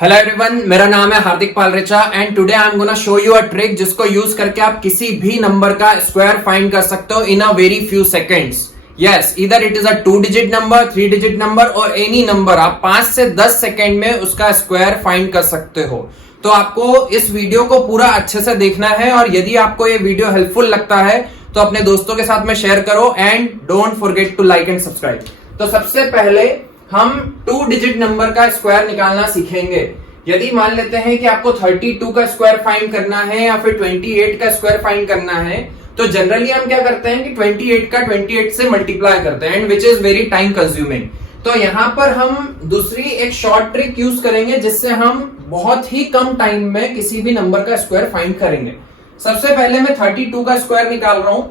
Hello everyone, मेरा नाम है Hardik Palrecha and today I am gonna show you a trick जिसको यूज करके आप किसी भी नंबर का स्क्वायर फाइंड कर सकते हो in a very few seconds. Yes, इधर it is a 2 digit number, 3 digit number और एनी नंबर आप 5 से 10 सेकेंड में उसका स्क्वायर फाइंड कर सकते हो। तो आपको इस वीडियो को पूरा अच्छे से देखना है और यदि आपको ये वीडियो हेल्पफुल लगता है तो अपने दोस्तों के साथ में शेयर करो and don't forget to like and subscribe. तो सबसे पहले हम 2 डिजिट नंबर का स्क्वायर निकालना सीखेंगे। यदि मान लेते हैं कि आपको 32 का स्क्वायर फाइंड करना है या फिर 28 का स्क्वायर फाइंड करना है, तो जनरली हम क्या करते हैं कि 28 का 28 से मल्टीप्लाई करते हैं and which is very time consuming. तो यहां पर हम दूसरी एक शॉर्ट ट्रिक यूज करेंगे जिससे हम बहुत ही कम टाइम में किसी भी नंबर का स्क्वायर फाइंड करेंगे। सबसे पहले मैं 32 का स्क्वायर निकाल रहा हूं।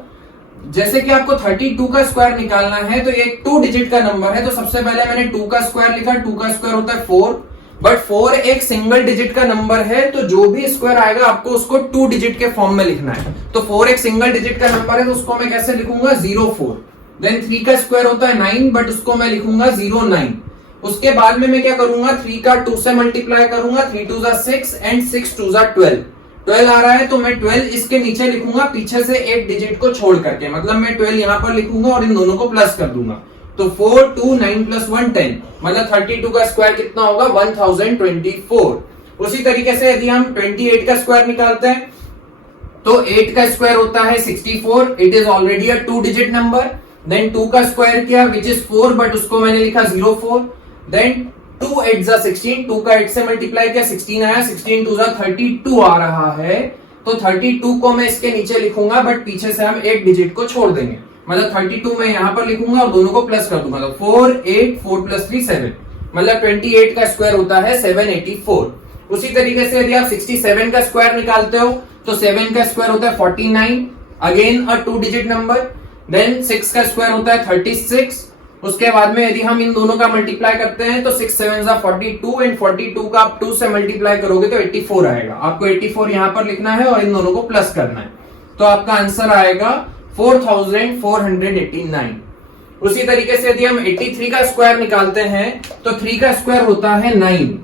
जैसे कि आपको 32 का स्क्वायर निकालना है तो ये 2 डिजिट का नंबर है, तो सबसे पहले मैंने 2 का स्क्वायर लिखा। 2 का स्क्वायर होता है 4, बट 4 एक सिंगल डिजिट का नंबर है, तो जो भी स्क्वायर आएगा आपको उसको 2 डिजिट के फॉर्म में लिखना है। तो 4 एक सिंगल डिजिट का नंबर है तो उसको मैं कैसे लिखूंगा 04। देन 3 का स्क्वायर होता है 9, बट उसको मैं लिखूंगा 09। उसके बाद में मैं क्या करूंगा, 3 का 2 से मल्टीप्लाई करूंगा। 3 2 6 एंड 6 2 12 12 आ रहा है तो मैं 12 इसके नीचे लिखूंगा पीछे से एक डिजिट को छोड़ करके, मतलब मैं 12 यहां पर लिखूंगा और इन दोनों को प्लस कर दूंगा। तो 4 2 9 प्लस 1 10, मतलब 32 का स्क्वायर कितना होगा 1024। उसी तरीके से यदि हम 28 का स्क्वायर निकालते हैं तो 8 का स्क्वायर होता है 64। It is already a 2 digit number. Then 2 का स्क्वायर किया विच इज 4, बट उसको मैंने लिखा 04। देन 2 8 जा 16, 2 का 8 से मल्टीप्लाई किया 16 आया। 16 2 जा 32 आ रहा है, तो 32 को मैं इसके नीचे लिखूंगा बट पीछे से हम एक डिजिट को छोड़ देंगे, मतलब 32 मैं यहां पर लिखूंगा और दोनों को प्लस कर दूंगा। तो 4 8 4 प्लस 3 7, मतलब 28 का स्क्वायर होता है 784। उसी तरीके से यदि आप 67 का स्क्वायर निकालते हो तो 7 का स्क्वायर होता है 49, again a 2 digit number. Then 6 का स्क्वायर होता है 36। उसके बाद में यदि हम इन दोनों का मल्टीप्लाई करते हैं तो 6 7 42 एंड 42 का आप 2 से मल्टीप्लाई करोगे तो 84 आएगा। आपको 84 यहां पर लिखना है और इन दोनों को प्लस करना है, तो आपका आंसर आएगा 4489। उसी तरीके से यदि हम 83 का स्क्वायर निकालते हैं तो 3 का स्क्वायर होता है 9,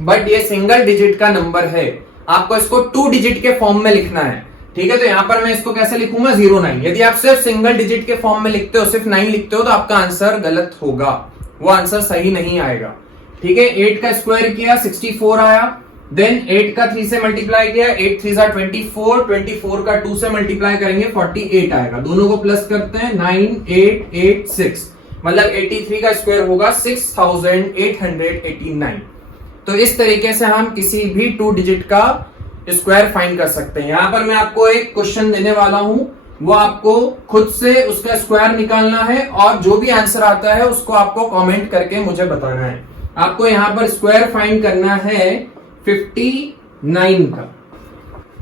बट ये सिंगल डिजिट का नंबर है, आपको इसको 2 डिजिट के फॉर्म में लिखना है। ठीक है, तो यहां पर मैं इसको कैसे लिखूंगा 09। यदि आप सिर्फ सिंगल डिजिट के फॉर्म में लिखते हो, सिर्फ 9 लिखते हो, तो आपका आंसर गलत होगा, वो आंसर सही नहीं आएगा। ठीक है, 8 का स्क्वायर किया 64 आया। देन 8 का 3 से मल्टीप्लाई किया, 8 3 जा 24, 24 का 2 से मल्टीप्लाई करेंगे 48 आएगा। दोनों को प्लस करते हैं 9 8 8 6, मतलब 83 का स्क्वायर होगा 6889। तो इस तरीके से हम किसी भी 2 डिजिट का स्क्वायर फाइंड कर सकते हैं। यहां पर मैं आपको एक क्वेश्चन देने वाला हूं, वो आपको खुद से उसका स्क्वायर निकालना है और जो भी आंसर आता है उसको आपको कमेंट करके मुझे बताना है। आपको यहां पर स्क्वायर फाइंड करना है 59 का।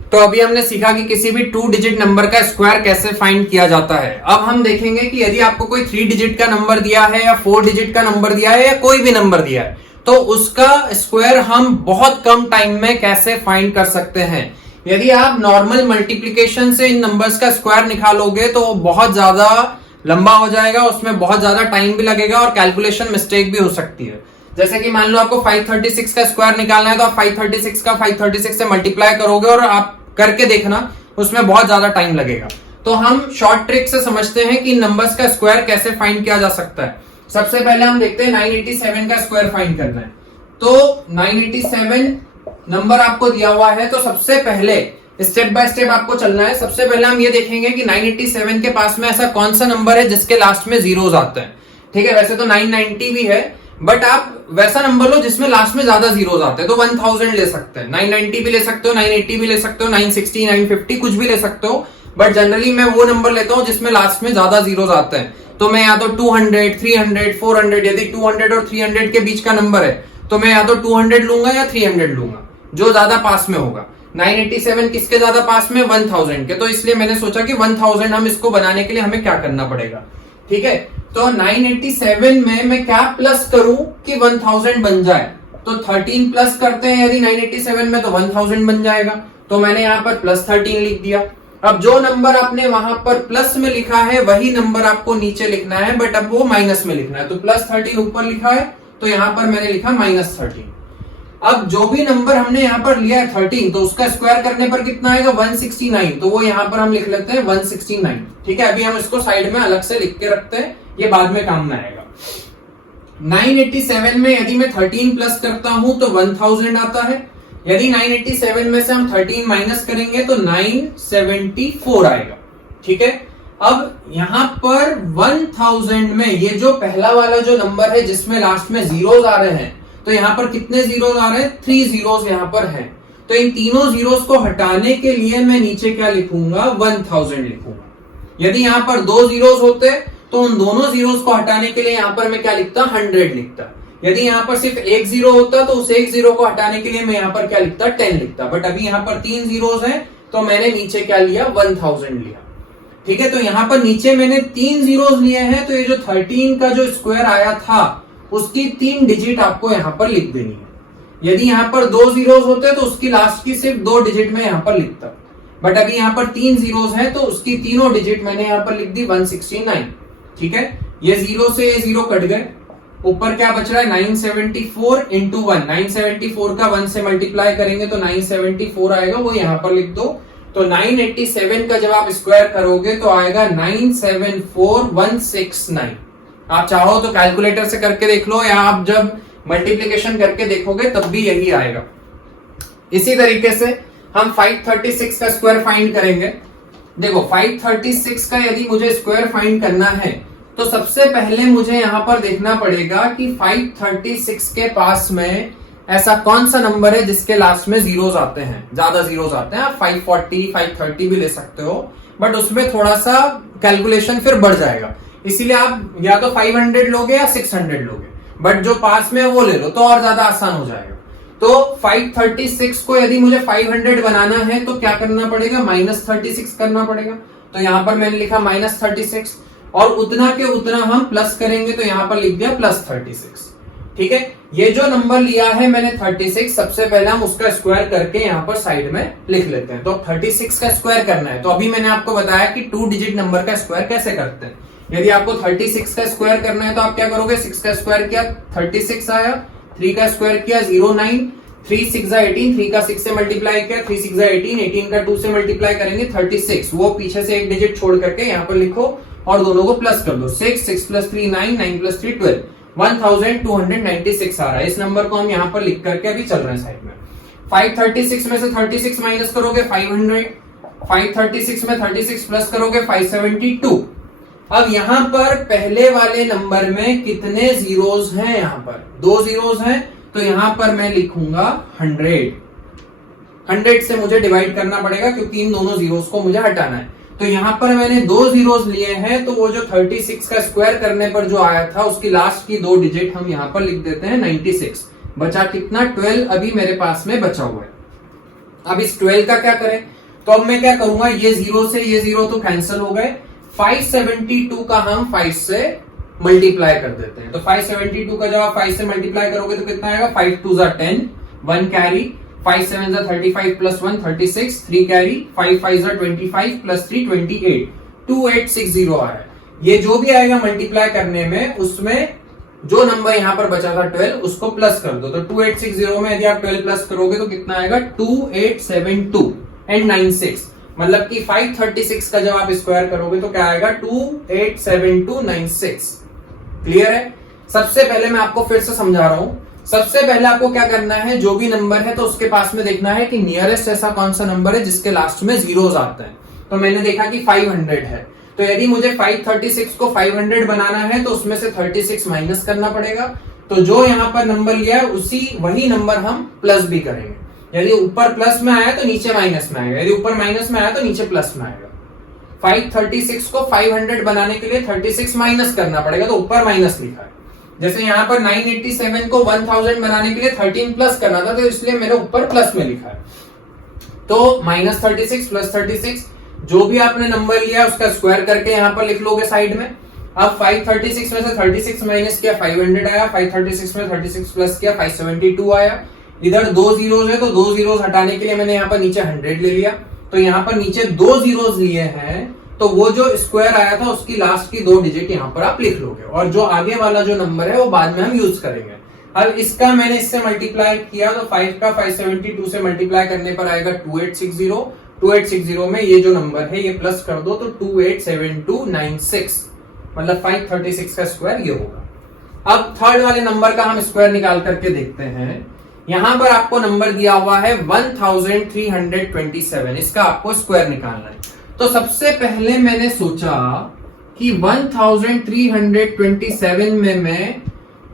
तो अभी हमने सीखा कि किसी भी 2 डिजिट नंबर का स्क्वायर कैसे फाइंड किया जाता है। अब हम देखेंगे कि यदि आपको कोई 3 डिजिट का नंबर दिया है या 4 डिजिट का नंबर दिया है या कोई भी नंबर दिया है, तो उसका स्क्वायर हम बहुत कम टाइम में कैसे फाइंड कर सकते हैं। यदि आप नॉर्मल मल्टीप्लिकेशन से इन नंबर्स का स्क्वायर निकालोगे तो बहुत ज्यादा लंबा हो जाएगा, उसमें बहुत ज्यादा टाइम भी लगेगा और कैलकुलेशन मिस्टेक भी हो सकती है। जैसे कि मान लो आपको 536 का स्क्वायर निकालना है तो आप 536 का 536 से मल्टीप्लाई करोगे और आप करके देखना, उसमें बहुत ज्यादा टाइम लगेगा। तो हम शॉर्ट ट्रिक से समझते हैं कि नंबर्स का स्क्वायर कैसे फाइंड किया जा सकता है। सबसे पहले हम देखते हैं 987 का स्क्वायर फाइंड करना है। तो 987 नंबर आपको दिया हुआ है, तो सबसे पहले स्टेप बाय स्टेप आपको चलना है। सबसे पहले हम ये देखेंगे कि 987 के पास में ऐसा कौन सा नंबर है जिसके लास्ट में जीरोस आते हैं। ठीक है, वैसे तो 990 भी है, बट आप वैसा नंबर लो जिसमें लास्ट में ज्यादा जीरोस आते हैं, तो 1000 ले सकते हैं। 990 भी ले सकते हो, 980 भी ले सकते हो, 960 950 कुछ भी ले सकते हो, बट जनरली मैं वो नंबर लेता हूं जिसमें लास्ट में ज्यादा जीरोस आते हैं। तो मैं या तो 200 300 400, यदि 200 और 300 के बीच का नंबर है तो मैं या तो 200 लूंगा या 300 लूंगा, जो ज्यादा पास में होगा। 987 किसके ज्यादा पास में, 1000 के, तो इसलिए मैंने सोचा कि 1000 हम इसको बनाने के लिए हमें क्या करना पड़ेगा। ठीक है, तो 987 में मैं क्या प्लस करूं कि 1000 बन जाए, तो 13 प्लस करते हैं यदि 987 में तो 1000 बन जाएगा, तो मैंने यहां पर प्लस 13 लिख दिया। अब जो नंबर आपने वहां पर प्लस में लिखा है वही नंबर आपको नीचे लिखना है, बट अब वो माइनस में लिखना है। तो प्लस 13 ऊपर लिखा है तो यहां पर मैंने लिखा -13। अब जो भी नंबर हमने यहाँ पर लिया है 13, तो उसका स्क्वायर करने पर कितना आएगा 169, तो वो यहाँ पर हम लिख लेते हैं 169। ठीक है, अभी हम इसको साइड में अलग से लिख के रखते हैं, ये बाद में काम में आएगा। 987 में यदि मैं 13 प्लस करता हूं तो 1000 आता है। यदि 987 में से हम 13 माइनस करेंगे तो 974 आएगा। ठीक है, अब यहां पर 1000 में ये जो पहला वाला जो नंबर है जिसमें लास्ट में जीरोस आ रहे हैं, तो यहां पर कितने जीरोस आ रहे हैं, 3 जीरोस यहां पर हैं। तो इन तीनों जीरोस को हटाने के लिए मैं नीचे क्या लिखूंगा, 1000 लिखूंगा। यदि यहां पर 2 जीरोस होते तो उन दोनों जीरोस को हटाने के लिए यहां पर मैं क्या लिखता, 100 लिखता। यदि यहां पर सिर्फ एक जीरो होता तो उस एक जीरो को हटाने के लिए मैं यहां पर क्या लिखता, 10 लिखता। बट अभी यहां पर 3 जीरोस हैं तो मैंने नीचे क्या लिया, 1000 लिया। ठीक है, तो यहां पर नीचे मैंने 3 जीरोस लिए हैं, तो ये जो 13 का जो स्क्वायर आया था उसकी 3 डिजिट आपको यहां पर लिख देनी है। यदि यहां पर 2 जीरोस होते तो उसकी लास्ट की सिर्फ 2 डिजिट में यहां पर लिखता। बट अभी यहां पर 3 जीरोस हैं तो उसकी तीनों डिजिट मैंने यहां पर लिख दी 169। ठीक है, ये जीरो से ये जीरो कट गए, ऊपर क्या बच रहा है 974 इंटू 1। 974 का 1 से मल्टीप्लाई करेंगे तो 974 आएगा, वो यहां पर लिख दो। तो 987 का जब आप स्क्वायर करोगे तो आएगा 974169। आप चाहो तो कैलकुलेटर से करके देख लो, या आप जब मल्टीप्लीकेशन करके देखोगे तब भी यही आएगा। इसी तरीके से हम 536 का स्क्वायर फाइंड करेंगे। देखो 536 का यदि मुझे स्क्वायर फाइंड करना है तो सबसे पहले मुझे यहां पर देखना पड़ेगा कि 536 के पास में ऐसा कौन सा नंबर है जिसके लास्ट में जीरोस आते हैं, ज्यादा जीरोस आते हैं। आप 540 530 भी ले सकते हो, बट उसमें थोड़ा सा कैलकुलेशन फिर बढ़ जाएगा, इसीलिए आप या तो 500 लोगे या 600 लोगे, बट जो पास में है वो ले लो तो और ज्यादा आसान हो जाएगा। तो 536 को यदि मुझे 500 बनाना है तो क्या करना पड़ेगा, -36 करना पड़ेगा। तो यहां पर मैंने लिखा -36, और उतना के उतना हम प्लस करेंगे तो यहां पर लिख दिया +36। ठीक है, ये जो नंबर लिया है मैंने 36, सबसे पहले हम उसका स्क्वायर करके यहां पर साइड में लिख लेते हैं। तो 36 का स्क्वायर करना है, तो अभी मैंने आपको बताया कि 2 डिजिट नंबर का स्क्वायर कैसे करते हैं। यदि आपको 36 का स्क्वायर करना है तो आप क्या करोगे, 6 का स्क्वायर किया 36 आया, 3 का स्क्वायर किया 09, 3 6 18, 3 का 6 से मल्टीप्लाई किया 3 6 18, 18 का 2 से मल्टीप्लाई करेंगे 36, वो पीछे से एक डिजिट छोड़ करके यहाँ पर लिखो और दोनों को प्लस कर दो। 6 6 + 3 9, 9 + 3 12, 1296 आ रहा है। इस नंबर को हम यहाँ पर लिख करके अभी चल रहे हैं साइड में। 536 में से 36 माइनस करोगे 500, 536 में 36 प्लस करोगे 572। अब यहां पर पहले वाले नंबर में कितने जीरोस हैं, यहां पर 2 जीरोस हैं, तो यहां पर मैं लिखूंगा 100। 100 से मुझे डिवाइड करना पड़ेगा क्योंकि इन दोनों जीरोस को मुझे हटाना है। तो यहां पर मैंने 2 जीरोस लिए हैं, तो वो जो 36 का स्क्वायर करने पर जो आया था उसकी लास्ट की 2 डिजिट हम यहां पर लिख देते हैं 96। बचा कितना, 12 अभी मेरे पास में बचा हुआ है। अब इस 12 का क्या करें, तो अब मैं क्या करूंगा, ये जीरो से ये जीरो तो कैंसिल हो गए। 572 का हम 5 से मल्टीप्लाई कर देते हैं। तो 572 का जब आप 5 से मल्टीप्लाई करोगे तो कितना आएगा, 5 2 = 10, 1 कैरी, 5 7 = 35 + 1 36, 3 कैरी, 5 5 = 25 + 3 28, 2860 आ रहा है। ये जो भी आएगा मल्टीप्लाई करने में, उसमें जो नंबर यहां पर बचा था 12 उसको प्लस कर दो। तो 2860 में यदि आप 12 प्लस करोगे तो कितना आएगा, 2872 एंड 96, मतलब कि 536 का जब आप स्क्वायर करोगे तो क्या आएगा, 287296। क्लियर है। सबसे पहले मैं आपको फिर से समझा रहा हूं। सबसे पहले आपको क्या करना है, जो भी नंबर है तो उसके पास में देखना है कि नियरेस्ट ऐसा कौन सा नंबर है जिसके लास्ट में जीरोस आते हैं। तो मैंने देखा कि 500 है, तो यदि मुझे 536 को 500 बनाना है तो उसमें से 36 माइनस करना पड़ेगा। तो जो यहां पर नंबर लिया है वही नंबर हम प्लस भी करेंगे। यदि ऊपर प्लस में आया तो नीचे माइनस में आएगा, यदि ऊपर माइनस में आया तो नीचे प्लस में आएगा। 536 को 500 बनाने के लिए 36 माइनस करना पड़ेगा, तो ऊपर माइनस लिखा है। जैसे यहाँ पर 987 को 1000 बनाने के लिए 13 प्लस करना था, तो इसलिए मैंने ऊपर प्लस में लिखा है। तो -36 + 36, जो भी आपने नंबर लिया उसका स्क्वायर करके यहाँ पर लिख लोगे साइड में। अब 536 में से 36 माइनस किया 500 आया, 536 में 36 प्लस किया 572 आया। इधर 2 जीरोस है तो 2 जीरोस हटाने के लिए मैंने यहाँ पर नीचे 100 ले लिया। तो यहाँ पर नीचे 2 जीरोस लिए हैं, तो वो जो स्क्वायर आया था उसकी लास्ट की 2 डिजिट यहाँ पर आप लिख लोगे, और जो आगे वाला जो नंबर है वो बाद में हम यूज करेंगे। अब इसका मैंने इससे मल्टीप्लाई किया तो 5 का 572 से मल्टीप्लाई करने पर आएगा 2860। 2860 में ये जो नंबर है ये प्लस कर दो तो 287296, मतलब 536 का स्क्वायर ये होगा। अब थर्ड वाले नंबर का हम स्क्वायर निकाल करके देखते हैं। यहां पर आपको नंबर दिया हुआ है 1327, इसका आपको स्क्वायर निकालना है। तो सबसे पहले मैंने सोचा कि 1327 में मैं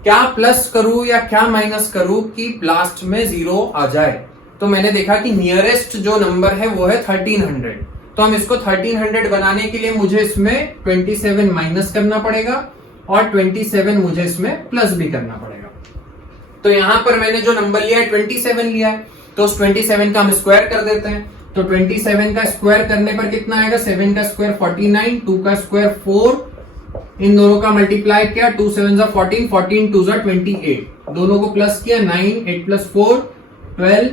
क्या प्लस करूं या क्या माइनस करूं कि लास्ट में 0 आ जाए। तो मैंने देखा कि नियरेस्ट जो नंबर है वो है 1300, तो हम इसको 1300 बनाने के लिए मुझे इसमें 27 माइनस करना पड़ेगा और 27 मुझे इसमें प्लस भी करना पड़ेगा। तो यहां पर मैंने जो नंबर लिया है 27 लिया है, तो उस 27 का हम स्क्वायर कर देते हैं। तो 27 का स्क्वायर करने पर कितना आएगा, 7 का स्क्वायर 49, 2 का स्क्वायर 4, इन दोनों का मल्टीप्लाई किया, 2 7 14, 14 2 28, दोनों को प्लस किया, 9 8 प्लस 4 12,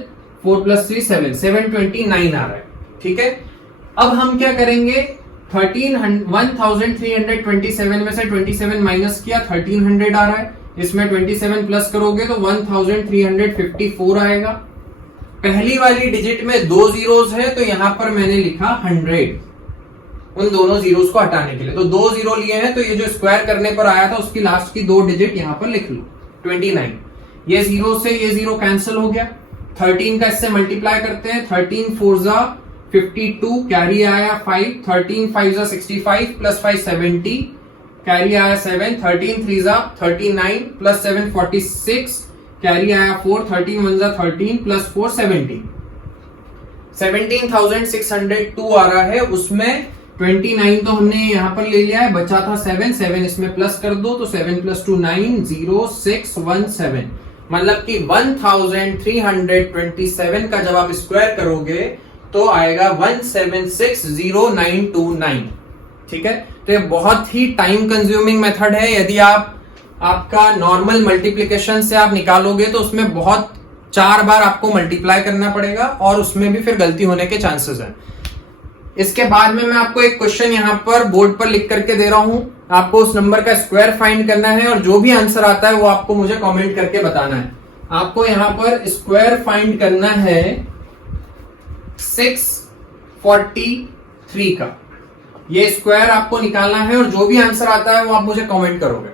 4 प्लस 3 7, 729 आ रहा है। ठीक है, अब हम क्या करेंगे, 1327 में से 27 माइनस किया, 1300 आ रहा है, इसमें 27 प्लस करोगे तो 1354 आएगा। पहली वाली डिजिट में 2 जीरोस है तो यहां पर मैंने लिखा 100, उन दोनों जीरोस को हटाने के लिए। तो 2 जीरो लिए हैं तो ये जो स्क्वायर करने पर आया था उसकी लास्ट की 2 डिजिट यहां पर लिख लो, 29। ये जीरो से ये जीरो कैंसिल हो गया। 13 का इससे मल्टीप्लाई करते हैं, 13 4 जा 52, कैरी आया 5, 13 5 जा 65 प्लस 5 70, कैरी आया 7, 13 3 जा 39 प्लस 7 46, कैरी आया 4, 13 1 जा 13 प्लस 4 17, 17,602 आ रहा है। उसमें 29 तो हमने यहां पर ले लिया है, बचा था 7, 7 इसमें प्लस कर दो तो 7 प्लस 2 9 0 6 1 7, मतलब कि 1327 का जब आप स्क्वायर करोगे तो आएगा 1760929। ठीक है, तो ये बहुत ही टाइम कंज्यूमिंग मेथड है। यदि आपका नॉर्मल मल्टीप्लिकेशन से आप निकालोगे तो उसमें बहुत 4 बार आपको मल्टीप्लाई करना पड़ेगा और उसमें भी फिर गलती होने के चांसेस हैं। इसके बाद में मैं आपको एक क्वेश्चन यहां पर बोर्ड पर लिख करके दे रहा हूं, आपको उस नंबर का स्क्वायर फाइंड करना है और जो भी आंसर आता है वो आपको मुझे कमेंट करके बताना है। आपको यहां पर स्क्वायर फाइंड करना है 643 का, ये स्क्वायर आपको निकालना है और जो भी आंसर आता है वो आप मुझे कमेंट करोगे।